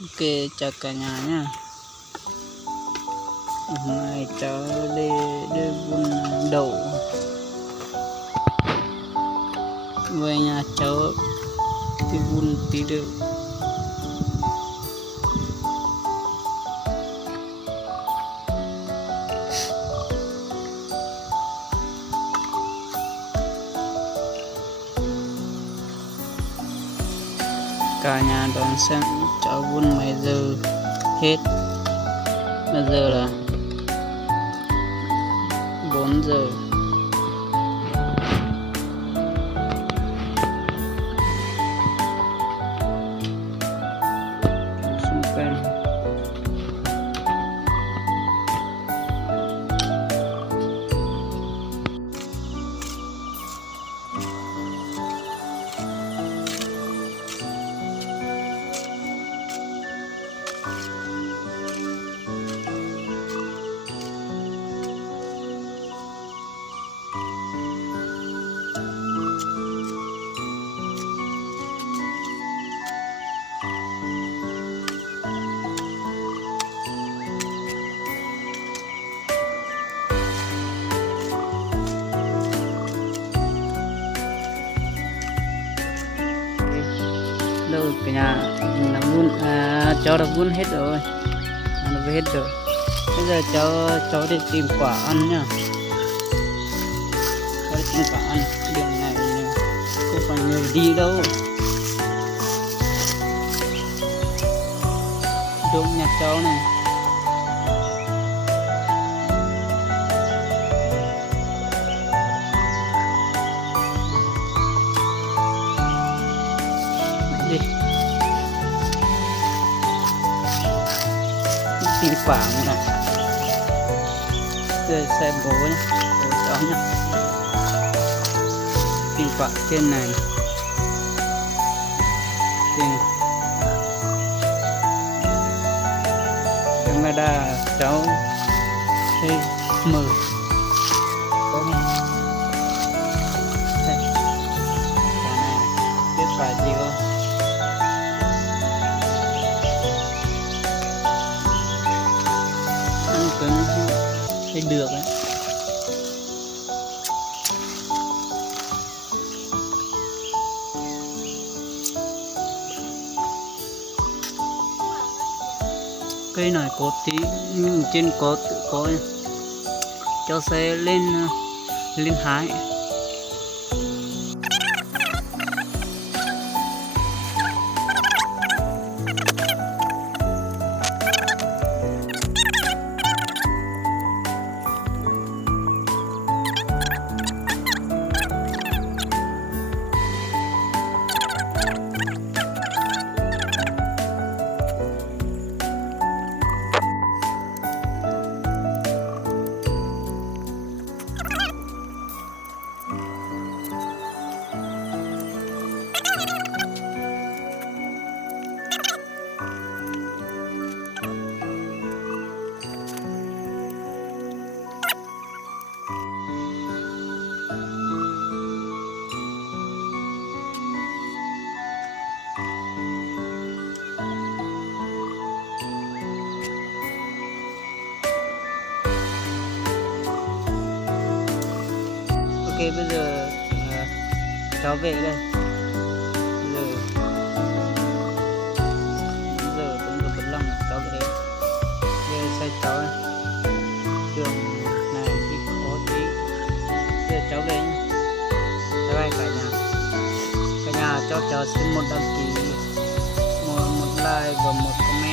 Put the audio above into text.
Ok, chào cả nhà nhá. Hôm nay cháu đi vun đậu về nhà cháu đi vun tí đậu. Cả nhà đón xem cháu vun mấy giờ hết. Bây giờ là 4 giờ. Xung quanh đâu cả nhà là vun cháu đã vun hết rồi, nó hết rồi. Bây giờ cháu đi tìm quả ăn nhá. Cháu đi tìm quả ăn. Đường này không phải người đi đâu. Đúng nhà cháu này. Đi tìm quả này. Rồi xem bố nhé, bố cháu nhé. Tìm quả trên này. Trên này. Camera cháu thấy mờ. Có không? Đây. Quả này biết quả gì không? Cứng thấy được ấy. Cây này có tí nhưng trên có tự có cho xe lên hái. Ok, bây giờ cháu về đây. Bây giờ cũng được 45 cháu về đây. Đây xe cháu này. Đường này thì khó tí. Bây giờ cháu về nhé. Bye bye cả nhà. Cả nhà cho cháu xin một đăng ký, một like và một comment.